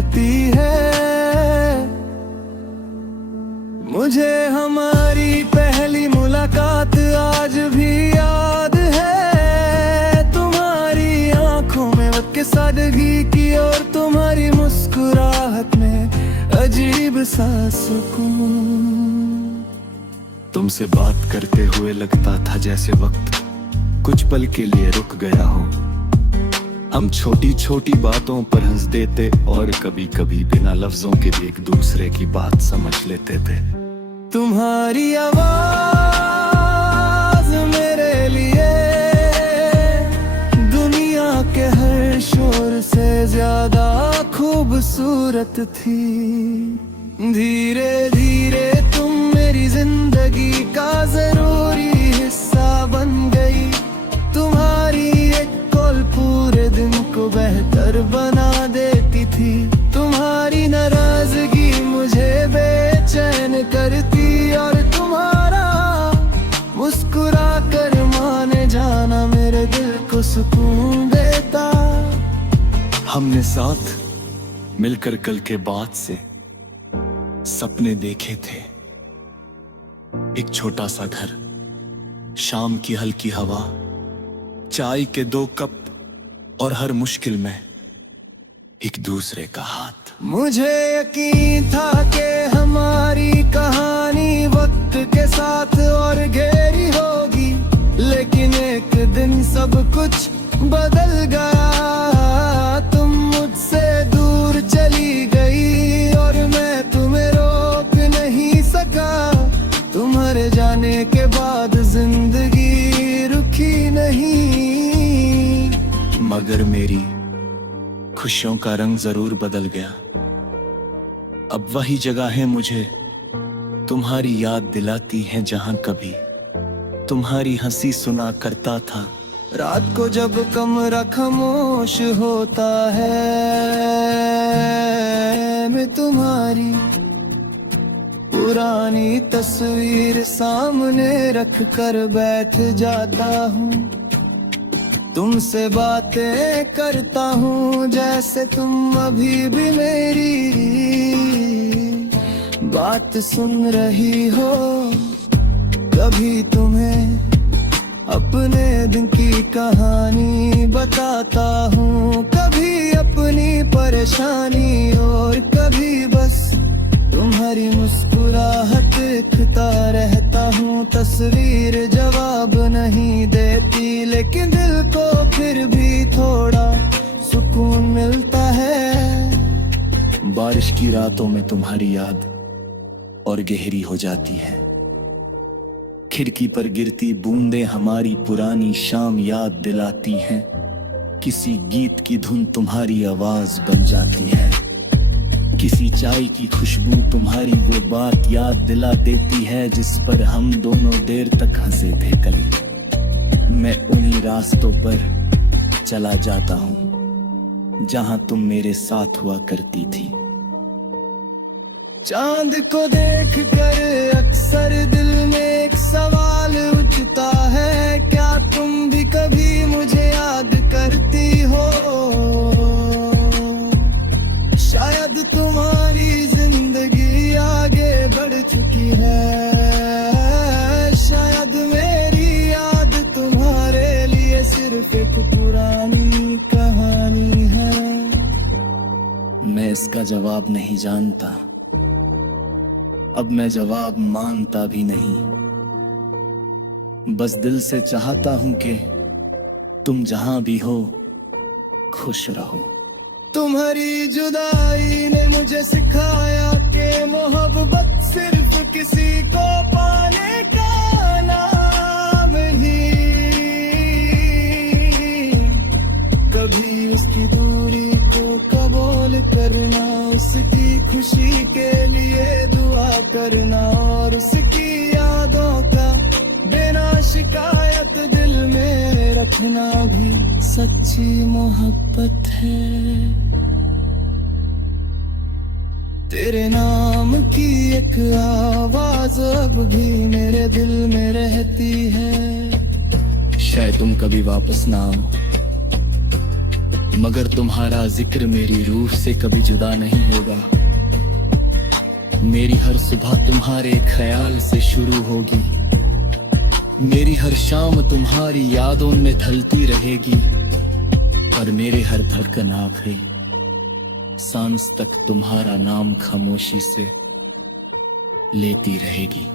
जाती है। मुझे हमारी पहली मुलाकात आज भी याद है। तुम्हारी आंखों में वक्त के सादगी की और तुम्हारी मुस्कुराहट में अजीब सा सुकून। तुमसे बात करते हुए लगता था जैसे वक्त कुछ पल के लिए रुक गया हो। हम छोटी छोटी बातों पर हंस देते और कभी कभी बिना लफ्जों के भी एक दूसरे की बात समझ लेते थे। तुम्हारी आवाज मेरे लिए दुनिया के हर शोर से ज्यादा खूबसूरत थी। धीरे धीरे तुम मेरी जिंदगी का जरूरी हिस्सा बन गई। तुम्हारी एक कॉल पूरे दिन को बेहतर बना देती थी। तुम्हारी नाराजगी मुझे बेचैन करती और तुम्हारा मुस्कुरा कर माने जाना मेरे दिल को सुकून देता। हमने साथ मिलकर कल के बाद से सपने देखे थे। एक छोटा सा घर, शाम की हल्की हवा, चाय के 2 कप और हर मुश्किल में एक दूसरे का हाथ। मुझे यकीन था कि हमारी कहानी वक्त के साथ और गहरी होगी, लेकिन एक दिन सब कुछ बदल गया। तुम मुझसे दूर चली गई और मैं तुम्हें रोक नहीं सका। तुम्हारे जाने के बाद जिंदगी रुकी नहीं, मगर मेरी खुशियों का रंग जरूर बदल गया। अब वही जगहें मुझे तुम्हारी याद दिलाती हैं जहां कभी तुम्हारी हंसी सुना करता था। रात को जब कमरा खामोश होता है, मैं तुम्हारी पुरानी तस्वीर सामने रख कर बैठ जाता हूँ। तुमसे बातें करता हूँ जैसे तुम अभी भी मेरी बात सुन रही हो। कभी तुम्हें अपने दिन की कहानी बताता हूँ, कभी अपनी परेशानी और कभी बस तुम्हारी मुस्कुराहट देखता रहता हूँ। तस्वीर जवाब नहीं देती, लेकिन दिल को फिर भी थोड़ा सुकून मिलता है। बारिश की रातों में तुम्हारी याद और गहरी हो जाती है। खिड़की पर गिरती बूंदें हमारी पुरानी शाम याद दिलाती हैं। किसी गीत की धुन तुम्हारी आवाज बन जाती है। किसी चाय की खुशबू तुम्हारी वो बात याद दिला देती है जिस पर हम दोनों देर तक हंसे थे कल। मैं उन्हीं रास्तों पर चला जाता हूँ जहां तुम मेरे साथ हुआ करती थी। चांद को देख कर अक्सर दिल में एक सवाल उठता है, क्या तुम भी कभी मुझे याद करती हो? शायद तुम्हारी जिंदगी आगे बढ़ चुकी है, शायद मेरी याद तुम्हारे लिए सिर्फ एक पुरानी कहानी है। मैं इसका जवाब नहीं जानता, अब मैं जवाब मांगता भी नहीं। बस दिल से चाहता हूं कि तुम जहां भी हो खुश रहो। तुम्हारी जुदाई ने मुझे सिखाया कि मोहब्बत सिर्फ किसी को पाने का नाम ही, कभी उसकी दूरी को कबूल करना, उसकी खुशी के लिए दुआ करना और उसकी यादों का बिना शिकायत दिल में रखना भी सच्ची मोहब्बत है। तेरे नाम की एक आवाज अब भी मेरे दिल में रहती है। शायद तुम कभी वापस ना आओ, मगर तुम्हारा जिक्र मेरी रूह से कभी जुदा नहीं होगा। मेरी हर सुबह तुम्हारे ख्याल से शुरू होगी, मेरी हर शाम तुम्हारी यादों में ढलती रहेगी, और मेरे हर धड़कन आखिरी सांस तक तुम्हारा नाम खामोशी से लेती रहेगी।